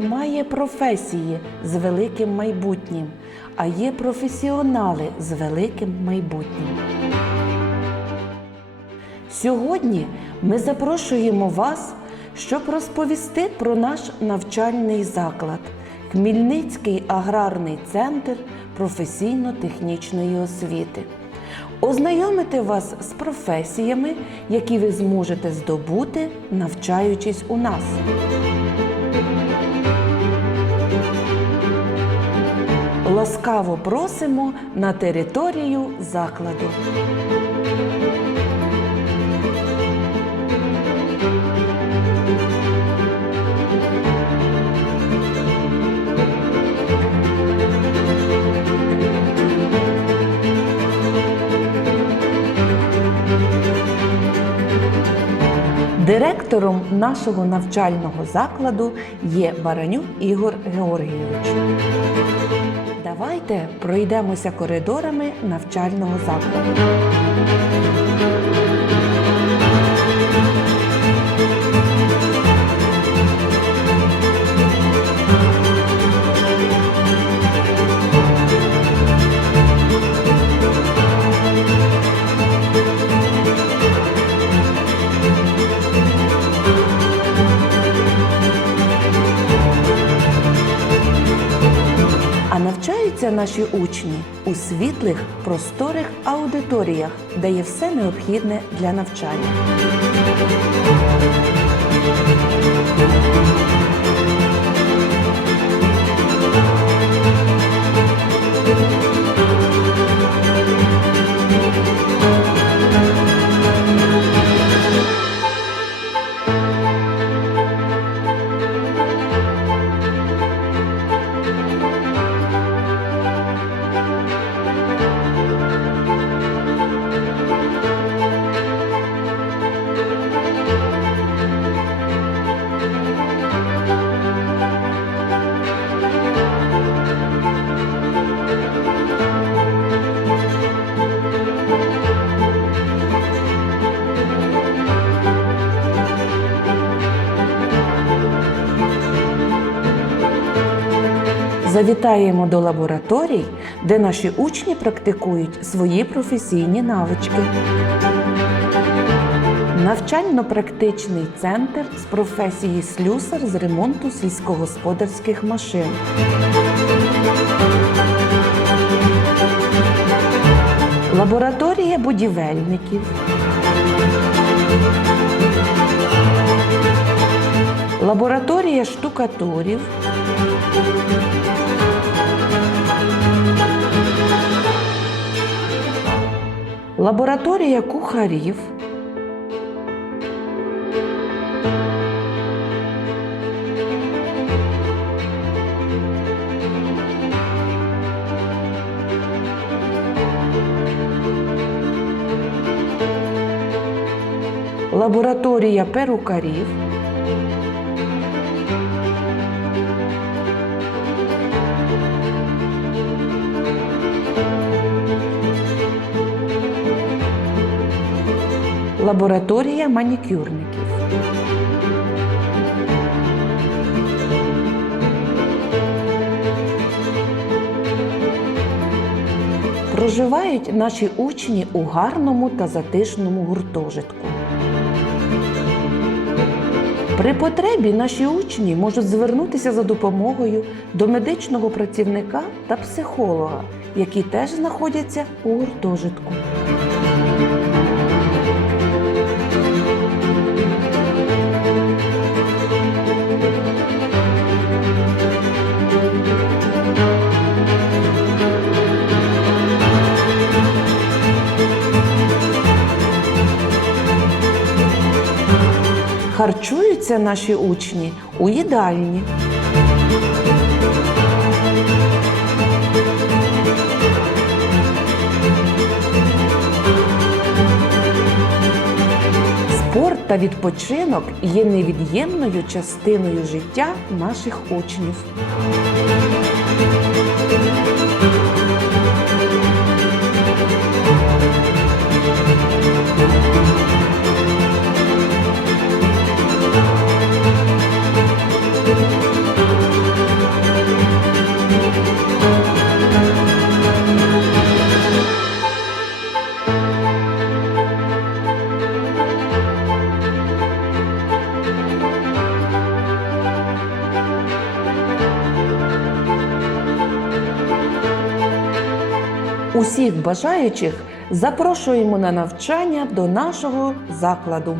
немає професії з великим майбутнім, а є професіонали з великим майбутнім. Сьогодні ми запрошуємо вас, щоб розповісти про наш навчальний заклад Хмільницький аграрний центр професійно-технічної освіти. Ознайомити вас з професіями, які ви зможете здобути, навчаючись у нас. Ласкаво просимо на територію закладу. Директором нашого навчального закладу є Баранюк Ігор Георгійович. Давайте пройдемося коридорами навчального закладу. Наші учні у світлих, просторих аудиторіях, де є все необхідне для навчання. Завітаємо до лабораторій, де наші учні практикують свої професійні навички. Навчально-практичний центр з професії слюсар з ремонту сільськогосподарських машин. Лабораторія будівельників. Лабораторія штукатурів. Лабораторія кухарів. Лабораторія перукарів. Лабораторія манікюрників. Проживають наші учні у гарному та затишному гуртожитку. При потребі наші учні можуть звернутися за допомогою до медичного працівника та психолога, які теж знаходяться у гуртожитку. Харчуються наші учні у їдальні. Спорт та відпочинок є невід'ємною частиною життя наших учнів. Усіх бажаючих запрошуємо на навчання до нашого закладу.